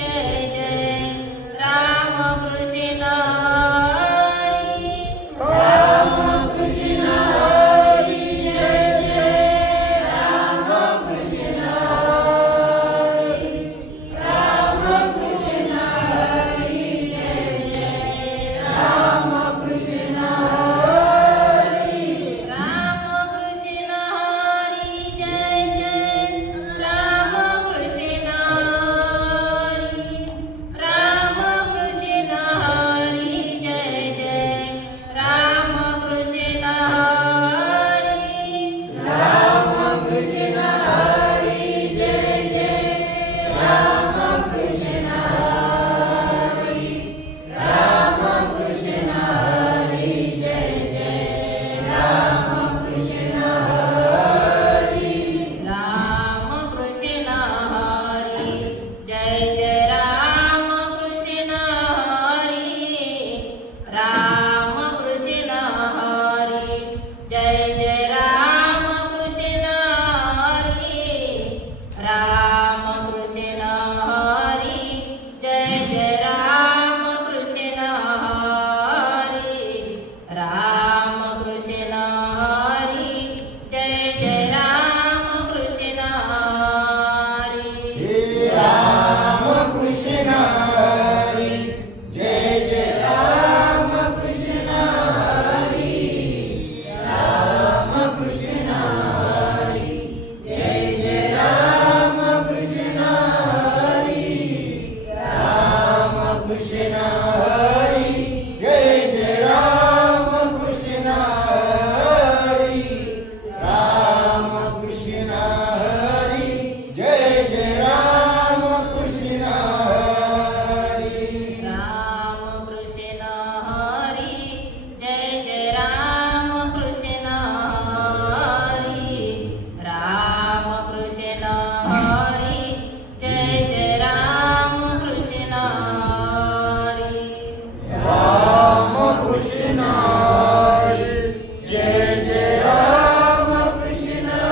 जय जय राम कृष्ण हरी राम कृष्ण हरी जय जय राम कृष्ण हरी राम कृष्ण हरी जय जय राम कृष्ण हरी राम कृष्ण हरी जय जय राम कृष्ण हरी राम कृष्ण हरी जय जय राम कृष्ण हरी राम कृष्ण हरी जय जय राम कृष्ण हरी राम कृष्ण हरी जय जय राम कृष्ण हरी राम कृष्ण हरी जय जय राम कृष्ण हरी राम कृष्ण हरी जय जय राम कृष्ण हरी राम कृष्ण हरी जय जय राम कृष्ण हरी राम कृष्ण हरी जय जय राम कृष्ण हरी हे राम कृष्ण हरी जय जय राम कृष्ण हरी राम कृष्ण हरी जय जय राम कृष्ण हरी राम कृष्ण हरी जय जय राम कृष्ण हरी राम कृष्ण हरी जय जय राम कृष्ण हरी राम कृष्ण हरी जय जय राम कृष्ण हरी राम कृष्ण हरी जय जय राम कृष्ण हरी राम कृष्ण हरी जय जय राम कृष्ण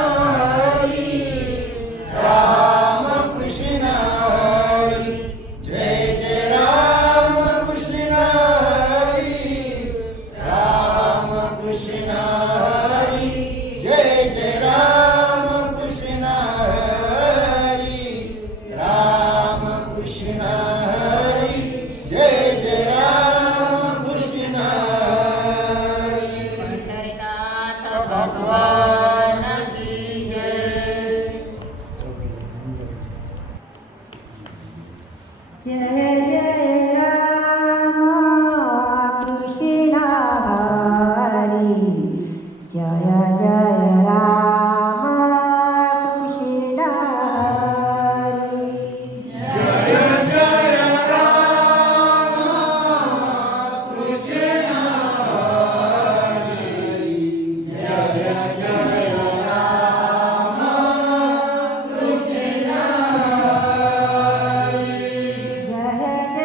हरी राम कृष्ण हरी जय जय राम कृष्ण हरी राम कृष्ण हरी जय जय राम कृष्ण हरी राम कृष्ण हरी जय जय राम कृष्ण हरी पंढरीनाथ भगवान की जय जय जय राम कृष्ण हरी जय जय राम कृष्ण हरी जय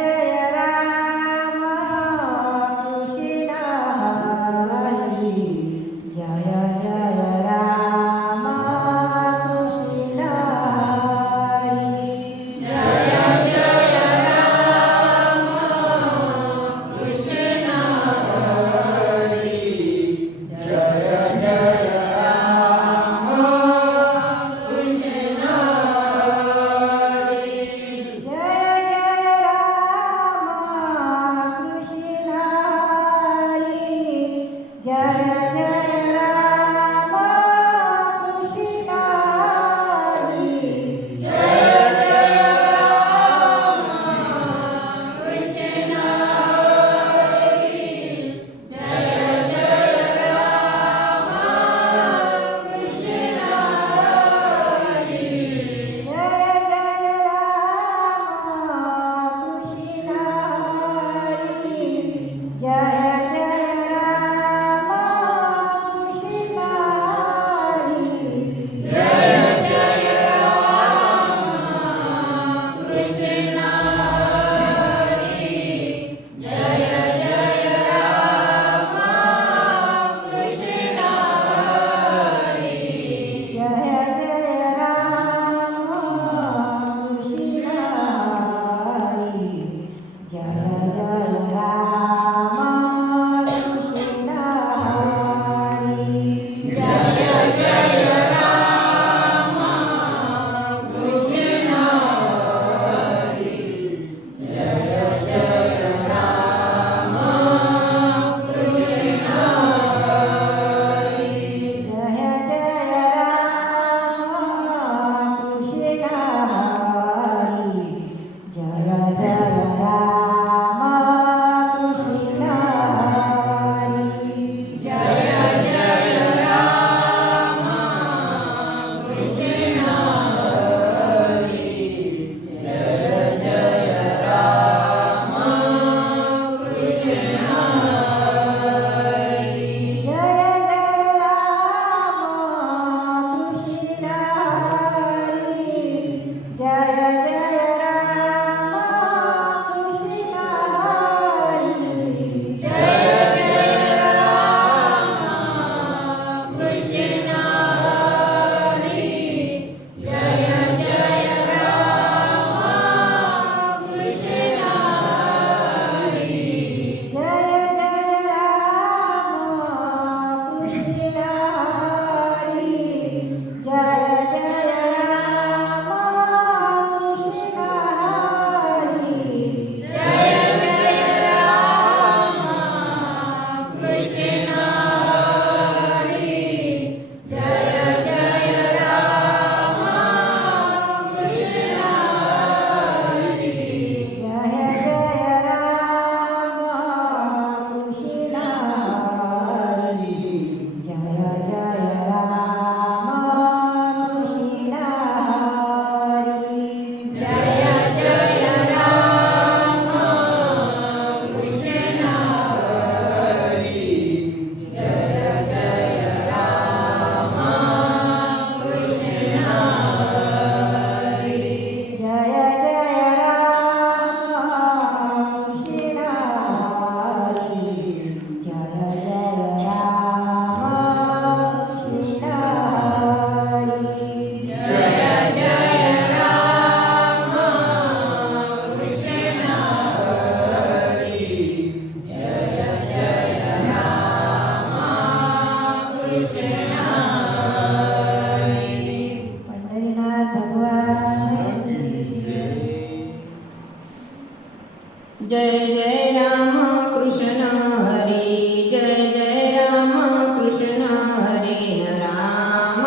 जय जय राम कृष्ण हरी जय जय राम कृष्ण हरे राम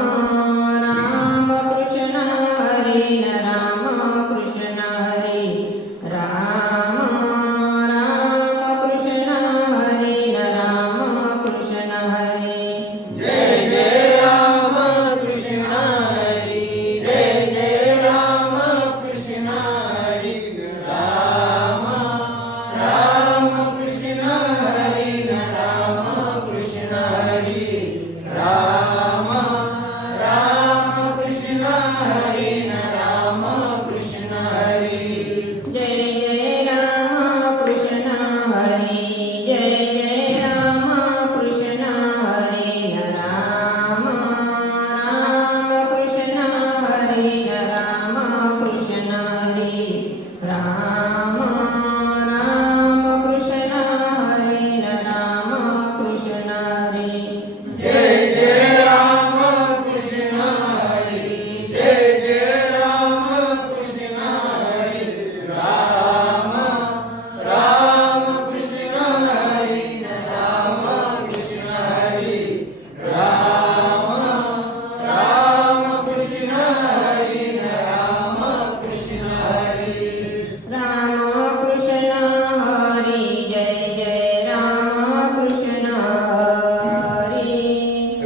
राम कृष्ण हरे राम कृष्ण हरे राम राम कृष्ण हरे राम कृष्ण हरे जय जय राम कृष्ण हरी जय जय राम कृष्ण हरी राम राम कृष्ण हरी राम कृष्ण हरी राम राम कृष्ण हरी राम कृष्ण हरी जय जय राम कृष्ण हरे जय जय राम कृष्ण हरे राम राम कृष्ण हरे राम कृष्ण हरे राम राम कृष्ण हरे राम कृष्ण हरे जय जय राम कृष्ण हरी जय जय राम कृष्ण हरी राम राम कृष्ण हरी राम कृष्ण हरी राम राम कृष्ण हरी राम कृष्ण हरी राम कृष्ण हरी जय जय राम कृष्ण हरी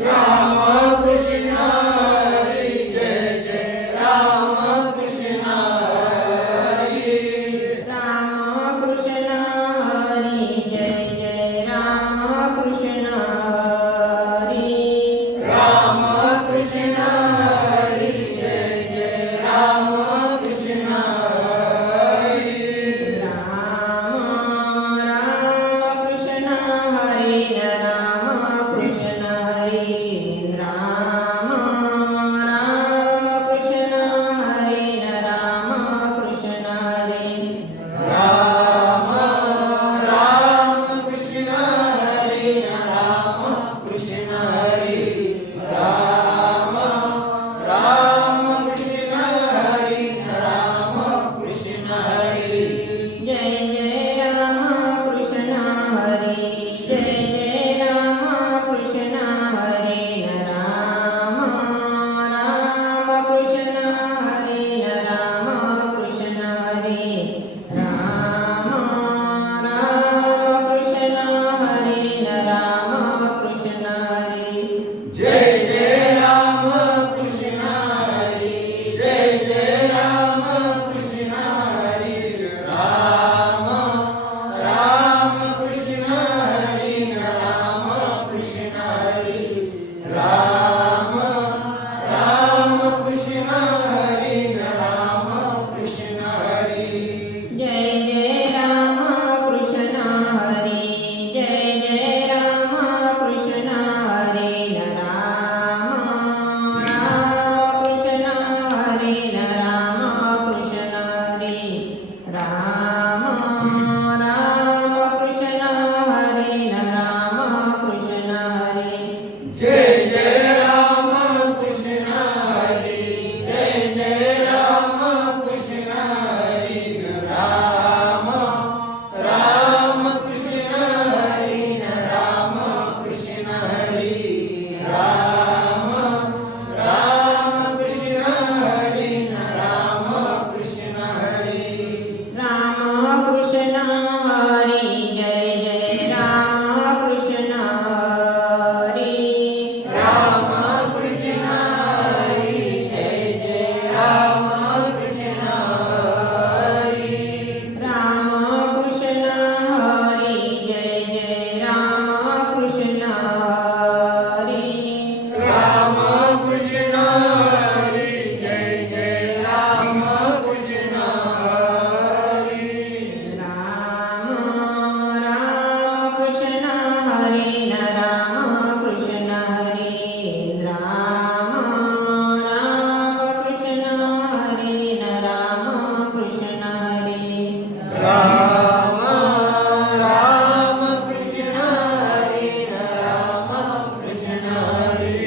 राम कृष्ण हरी जय जय राम कृष्ण हरी राम कृष्ण हरी जय जय राम कृष्ण हरी राम कृष्ण हरी जय जय राम कृष्ण हरी राम राम कृष्ण हरे राम कृष्ण हरे राम राम कृष्ण हरे राम कृष्ण हरे राम राम कृष्ण हरी राम कृष्ण हरी राम राम कृष्ण हरी राम कृष्ण हरी जय जय राम कृष्ण हरे जय जय राम कृष्ण हरे राम राम कृष्ण हरे राम कृष्ण हरे राम राम कृष्ण हरे राम कृष्ण हरे जय जय राम कृष्ण हरी जय जय राम कृष्ण हरी राम राम कृष्ण हरी राम कृष्ण हरी राम राम कृष्ण हरी राम कृष्ण हरी जय जय राम कृष्ण हरे जय जय राम कृष्ण हरे राम राम कृष्ण हरे राम कृष्ण हरे राम राम कृष्ण हरे राम कृष्ण हरे जय जय राम कृष्ण हरी जय जय राम कृष्ण हरी राम राम कृष्ण हरी राम कृष्ण हरी राम राम कृष्ण हरी राम कृष्ण हरी राम कृष्ण हरे जय जय राम कृष्ण हरे राम कृष्ण हरी जय जय राम कृष्ण हरी राम कृष्ण हरे जय जय राम कृष्ण हरे राम कृष्ण हरी जय जय राम कृष्ण हरी राम राम कृष्ण हरे राम कृष्ण हरे राम राम कृष्ण हरे राम कृष्ण हरे राम राम कृष्ण हरी राम कृष्ण हरी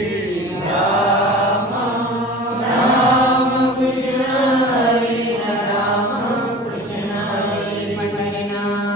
राम राम कृष्ण हरी राम कृष्ण हरी पंढरीनाथ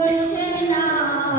Krishna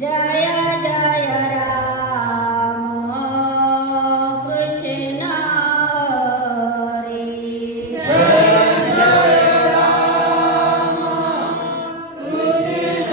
जय जय राम कृष्ण हरी जय जय राम कृष्ण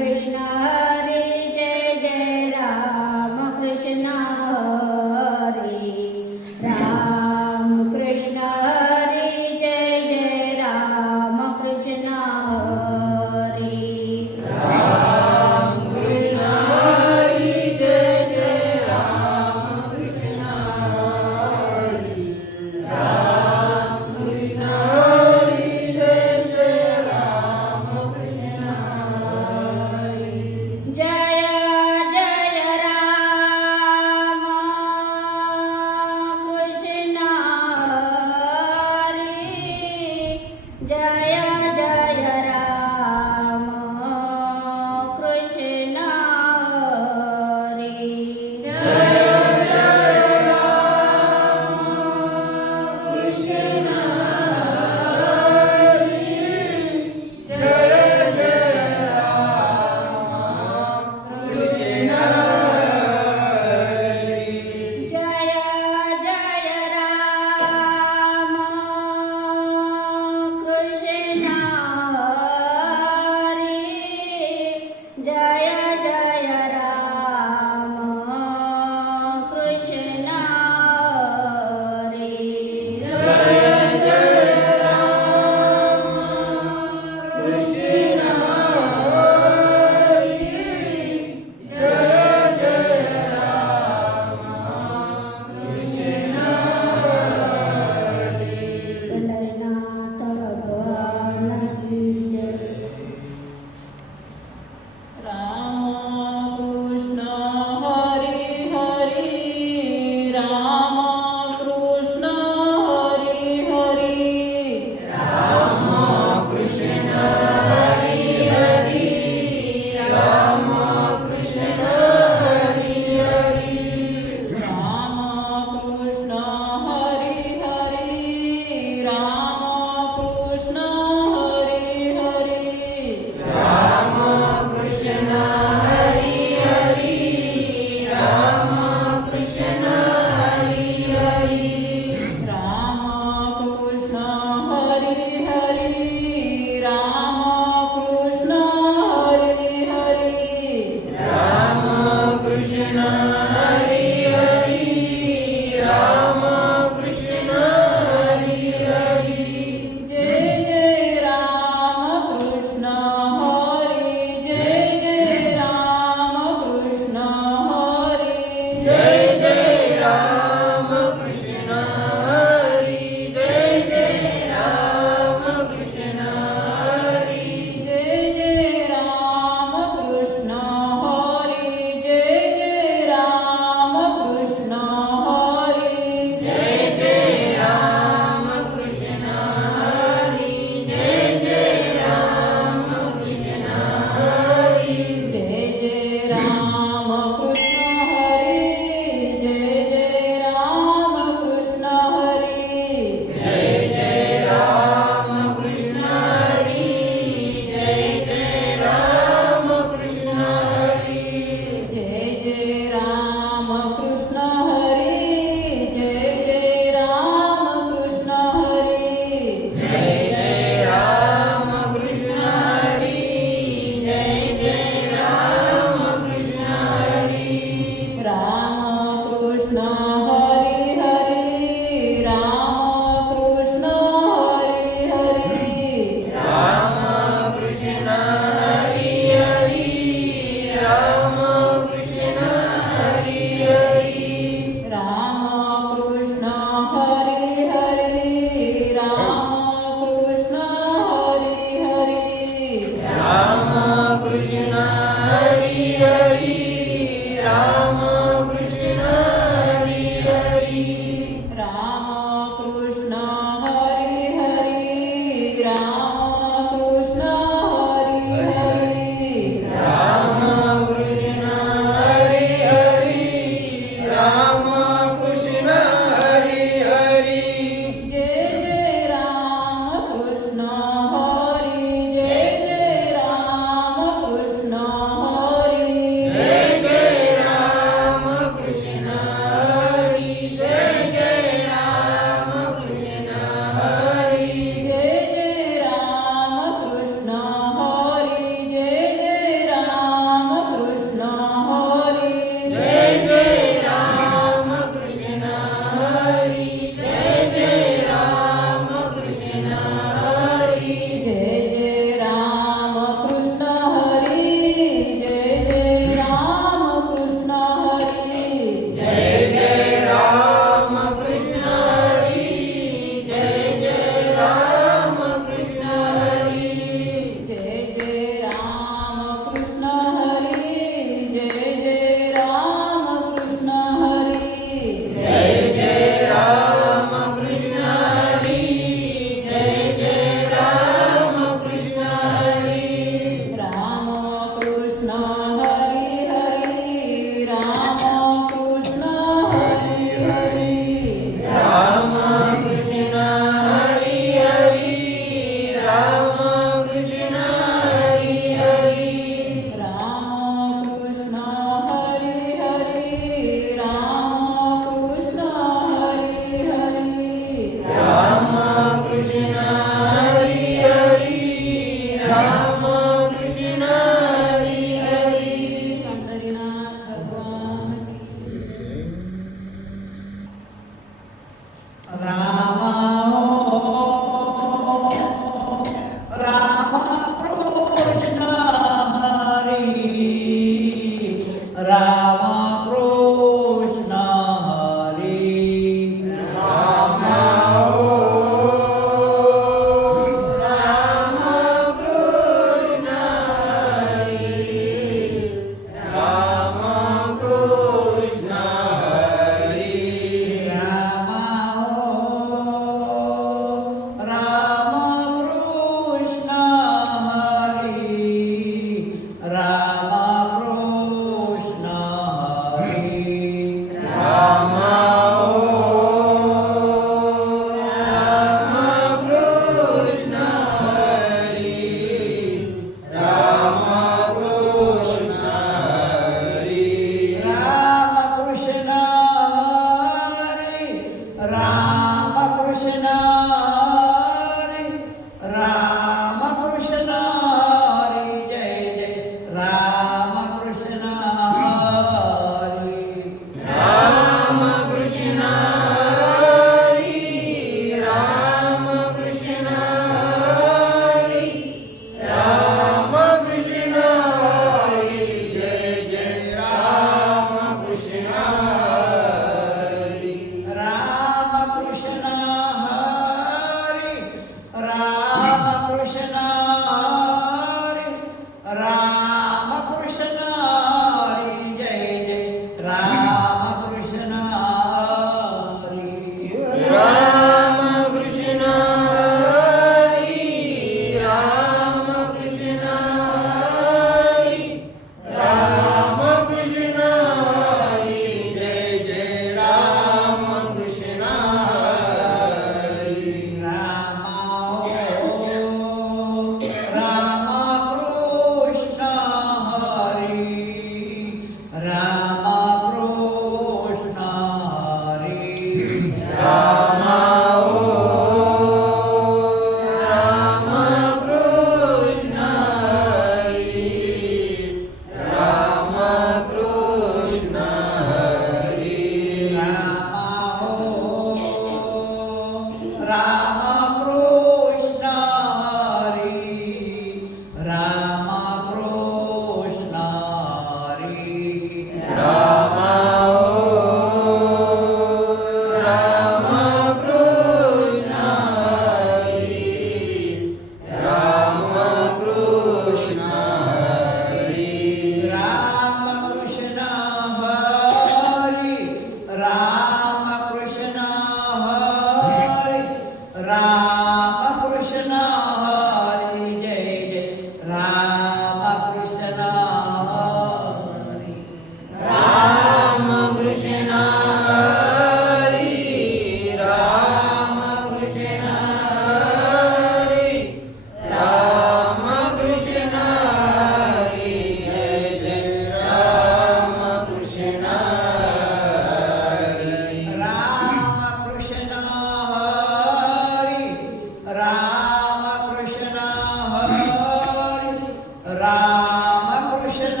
राम कृष्ण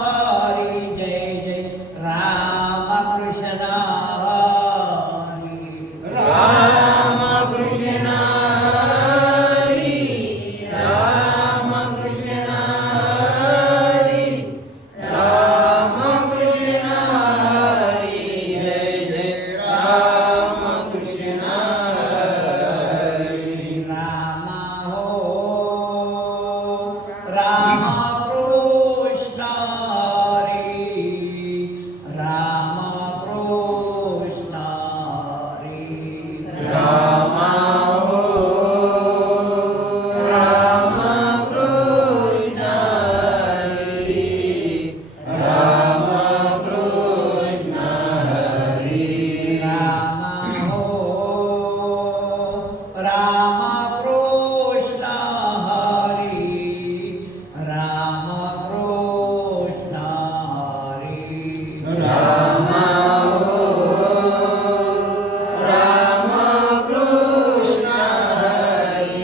हरी जय जय राम कृष्ण हरी राम कृष्ण हरी राम कृष्ण हरी राम कृष्ण हरी जय जय राम कृष्ण हरी राम हो राम कृष्ण हरी राम कृष्ण हरी राम हो राम कृष्ण हरी राम कृष्ण हरी राम हो राम कृष्ण हरी राम कृष्ण हरी राम हो राम कृष्ण हरी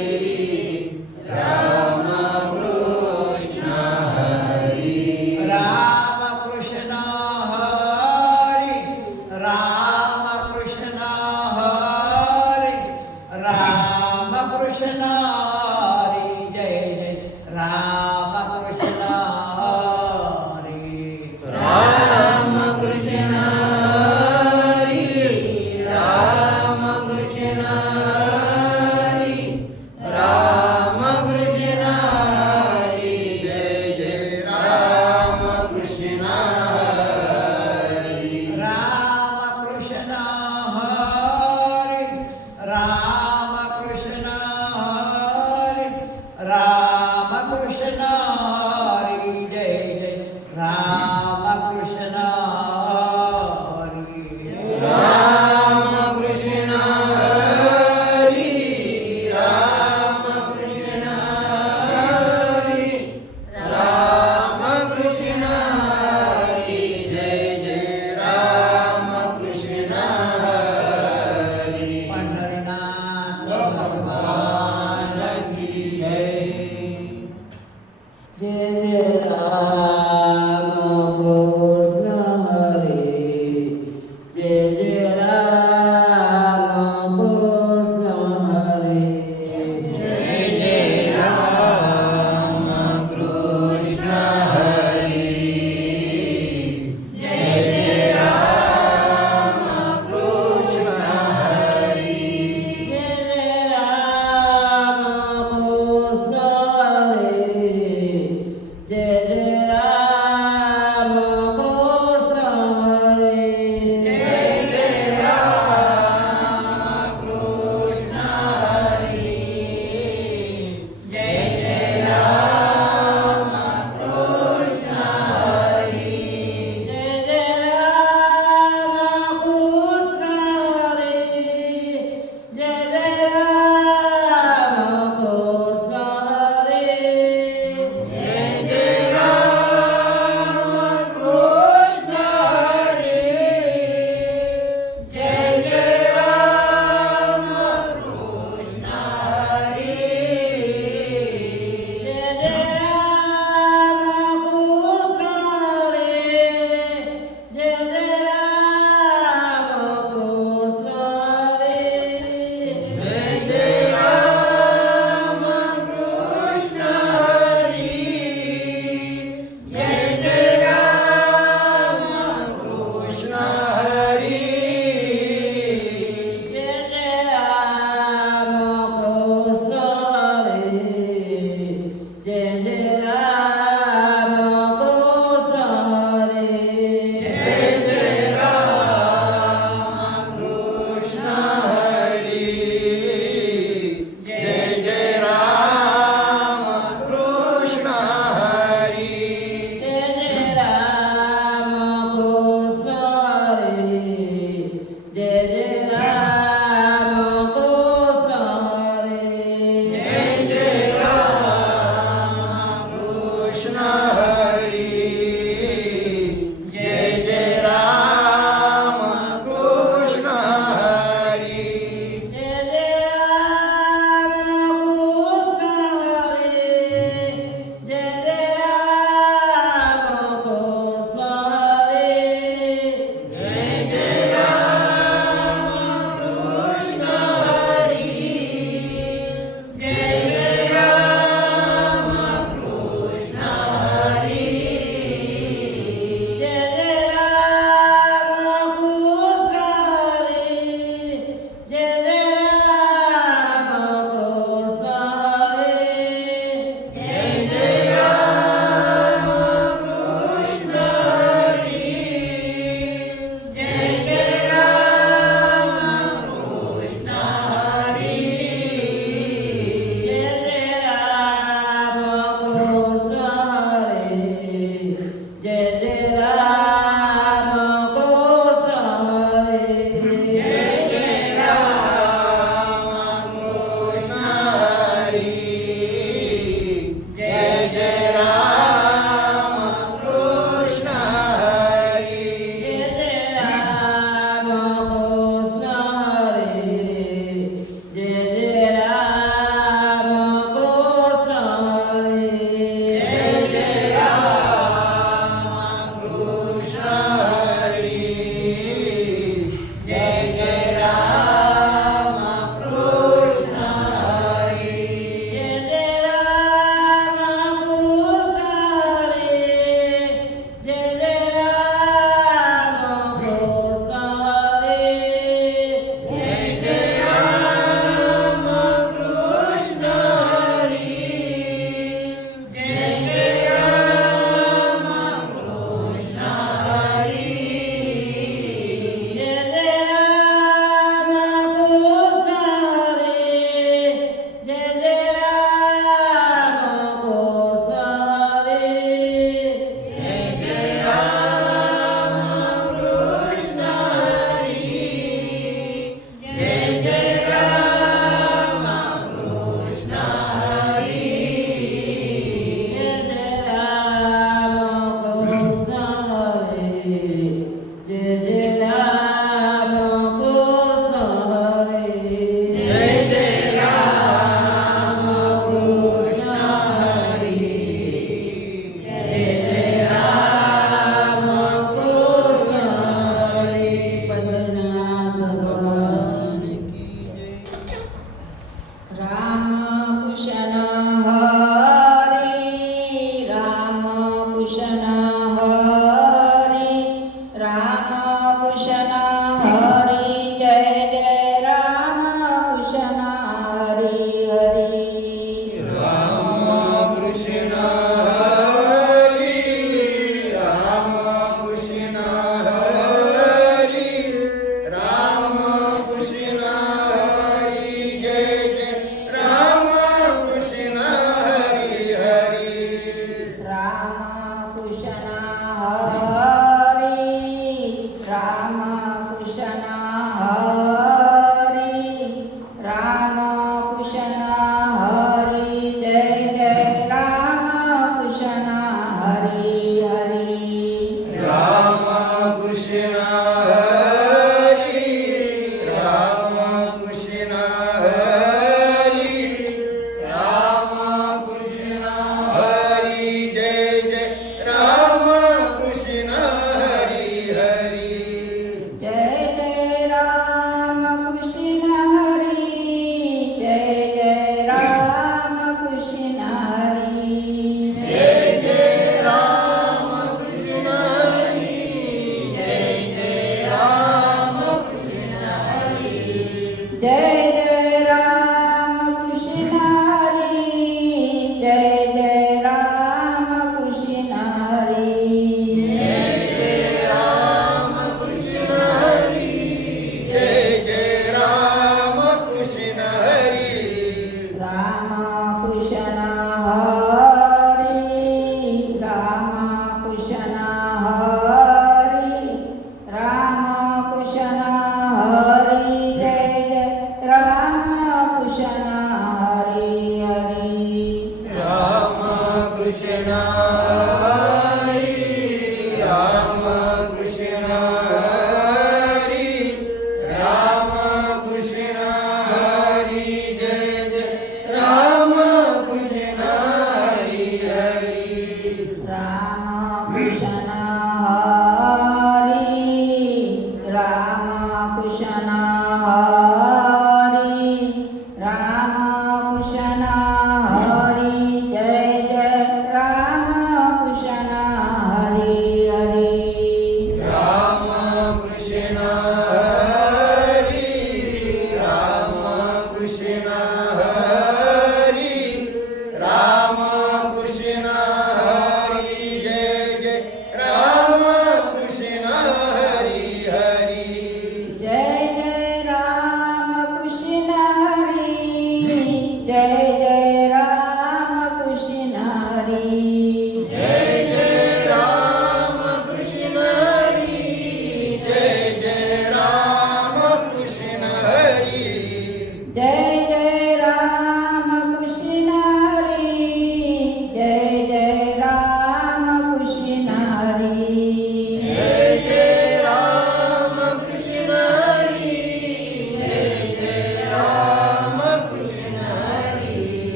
राम कृष्ण हरी राम कृष्ण हरी राम कृष्ण हरी राम कृष्ण हरी जय जय राम कृष्ण हरी राम कृष्ण हरी राम कृष्ण हरी राम कृष्ण हरी जय जय राम कृष्ण हरी राम कृष्ण हरी राम कृष्ण हरी राम कृष्ण हरी जय जय राम कृष्ण हरी राम कृष्ण हरी राम कृष्ण हरी राम कृष्ण हरी जय जय राम कृष्ण हरी पंढरनाथ भगवान की जय जय राम कृष्ण हरे जय जय राम कृष्ण हरे जय जय राम कृष्ण हरी जय जय राम कृष्ण हरी जय जय राम कृष्ण हरे जय जय राम कृष्ण हरे जय जय राम कृष्ण हरी जय जय राम कृष्ण हरी जय जय राम कृष्ण हरे जय जय राम कृष्ण हरे जय जय राम कृष्ण हरी जय जय राम कृष्ण हरी जय जय राम कृष्ण हरे जय जय राम कृष्ण हरे जय जय राम कृष्ण हरी जय जय राम कृष्ण हरी जय जय राम कृष्ण हरे जय जय राम कृष्ण हरे जय जय राम कृष्ण हरी जय जय राम कृष्ण हरी जय जय राम कृष्ण हरे जय जय राम कृष्ण हरे जय जय राम कृष्ण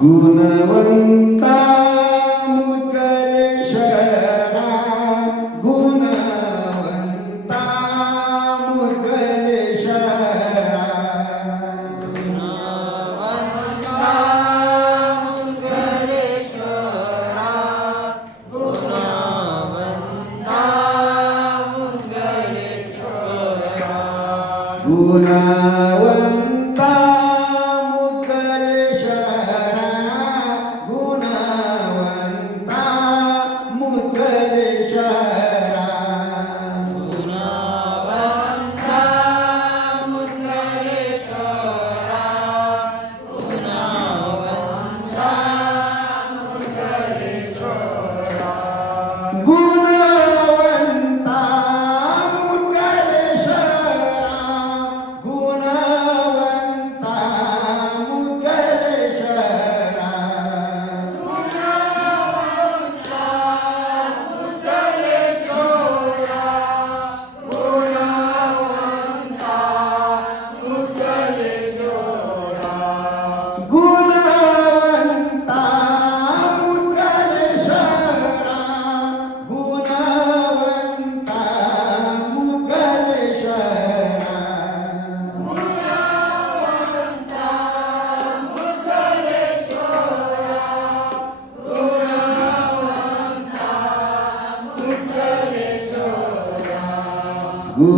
गुणवंता मुकलेश्वरा गुणवंता मुकलेश्वरा गुणवंता मुकलेश्वरा गुणवंता मुकलेश्वरा गुणवंता मुकलेश्वरा गुणवंता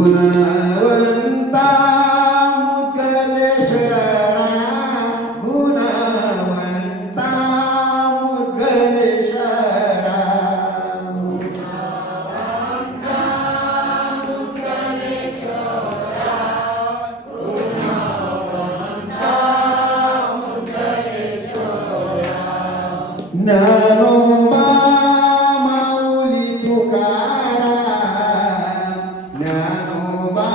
गुणवंता मुद्गलेश्वरा गुणवंता मुद्गलेश्वरा ज्ञानोबा माऊली तुकाराम ज्ञानोबा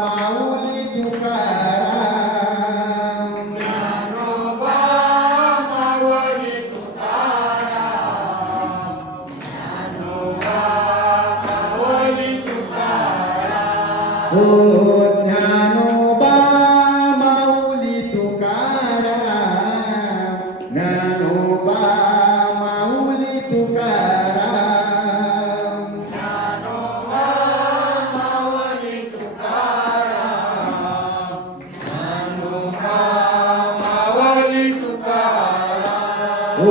माऊली तुकाराम ज्ञानोबा माऊली तुकाराम ज्ञानोबा माऊली तुकाराम ओ ज्ञानोबा माऊली तुकाराम ज्ञानोबा माऊली तुकाराम ज्ञानोबा माऊली तुकाराम ज्ञानोबा माऊली तुकाराम ओ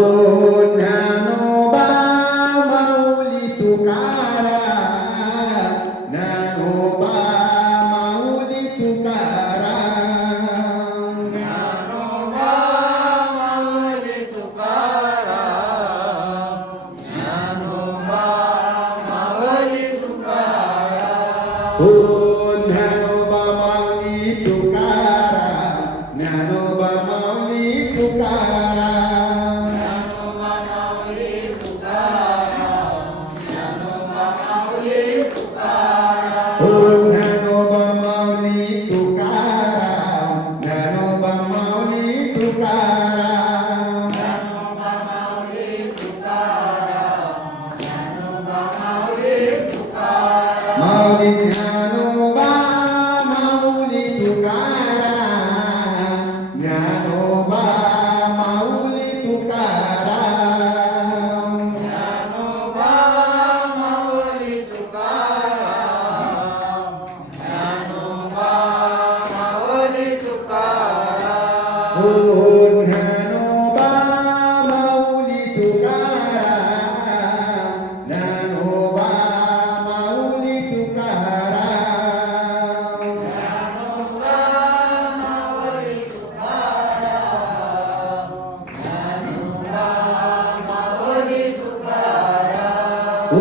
ज्ञानोबा माऊली तुकाराम ज्ञानोबा माऊली तुकाराम ज्ञानोबा माऊली तुकाराम ज्ञानोबा माऊली तुकाराम ओ ज्ञानोबा माऊली तुकाराम ज्ञानोबा माऊली तुकाराम ज्ञानोबा माऊली तुकाराम ज्ञानोबा माऊली तुकाराम ओ ज्ञानोबा माऊली तुकाराम ज्ञानोबा माऊली तुकाराम ज्ञानोबा माऊली तुकाराम ज्ञानोबा माऊली तुकाराम माऊली ज्ञानोबा माऊली तुकाराम ज्ञानोबा माऊली तुकाराम ज्ञानोबा माऊली तुकाराम ज्ञानोबा माऊली तुकाराम ओ ज्ञानोबा माऊली तुकाराम ज्ञानोबा माऊली तुकाराम ज्ञानोबा माऊली तुकाराम ज्ञानोबा माऊली तुकाराम ओ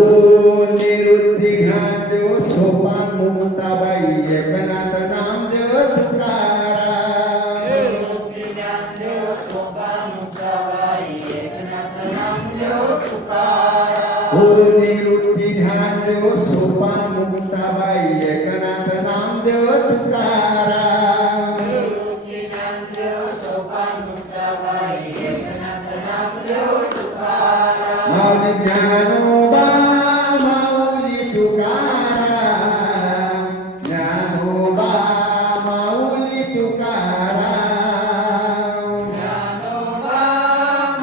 निवृत्ती घातदेव सोपान मुक्ताबाई एकनाथ नामदेव तुकाराम निवृत्ती ज्ञानदेव सोपान मुक्ताबाई एकनाथ नामदेव तुकाराम ओ निवृत्ती ज्ञानदेव सोपान मुक्ताबाई एकनाथ नामदेव तुकाराम निवृत्ती ज्ञानदेव सोपान मुक्ताबाई एकनाथ नामदेव तुकाराम माऊली ज्ञानोबा माऊली तुकाराम ज्ञानोबा माऊली तुकाराम ज्ञानोबा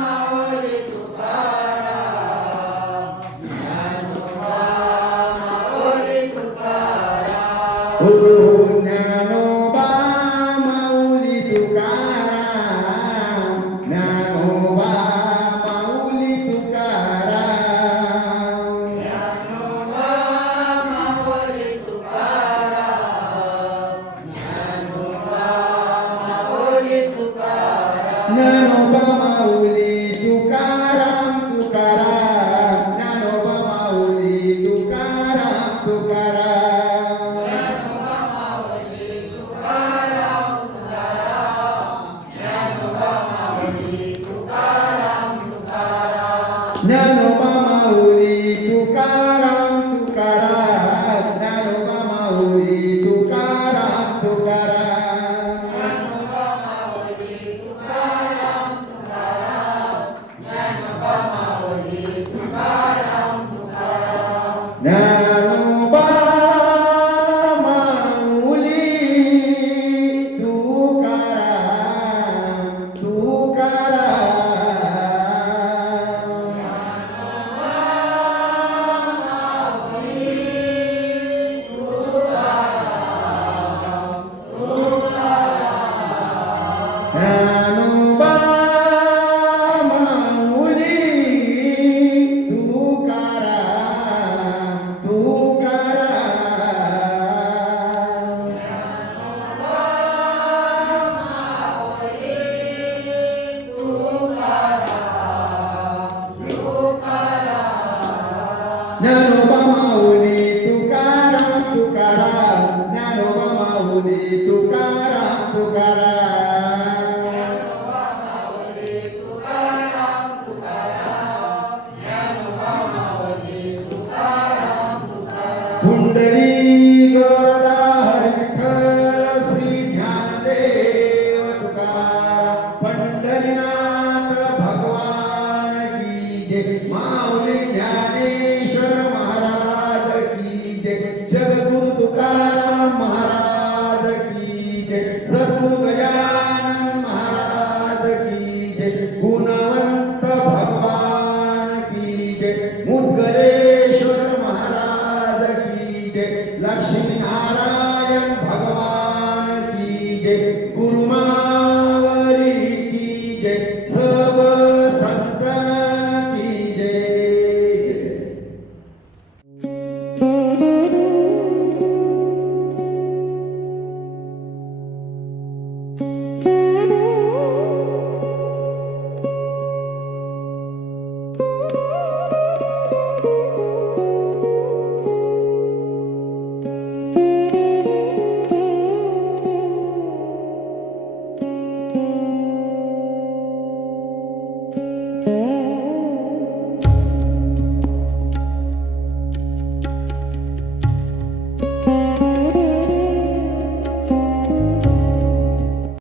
माऊली तुकाराम ज्ञानोबा माऊली तुकाराम ओ ज्ञानोबा माऊली तुकाराम ज्ञानोबा माऊली तुकाराम ज्ञानोबा माऊली तुकाराम ज्ञानोबा माऊली तुकाराम ज्ञानोबा माऊली तुकाराम तुकाराम ज्ञानोबा माऊली तुकाराम तुकाराम ज्ञानोबा माऊली तुकाराम तुकाराम ज्ञानोबा माऊली तुकाराम तुकाराम ज्ञानोबा माऊली तुकाराम तुकाराम ज्ञानोबा माऊली तुकाराम तुकाराम ज्ञानोबा माऊली तुकाराम तुकाराम ज्ञानोबा माऊली तुकाराम तुकाराम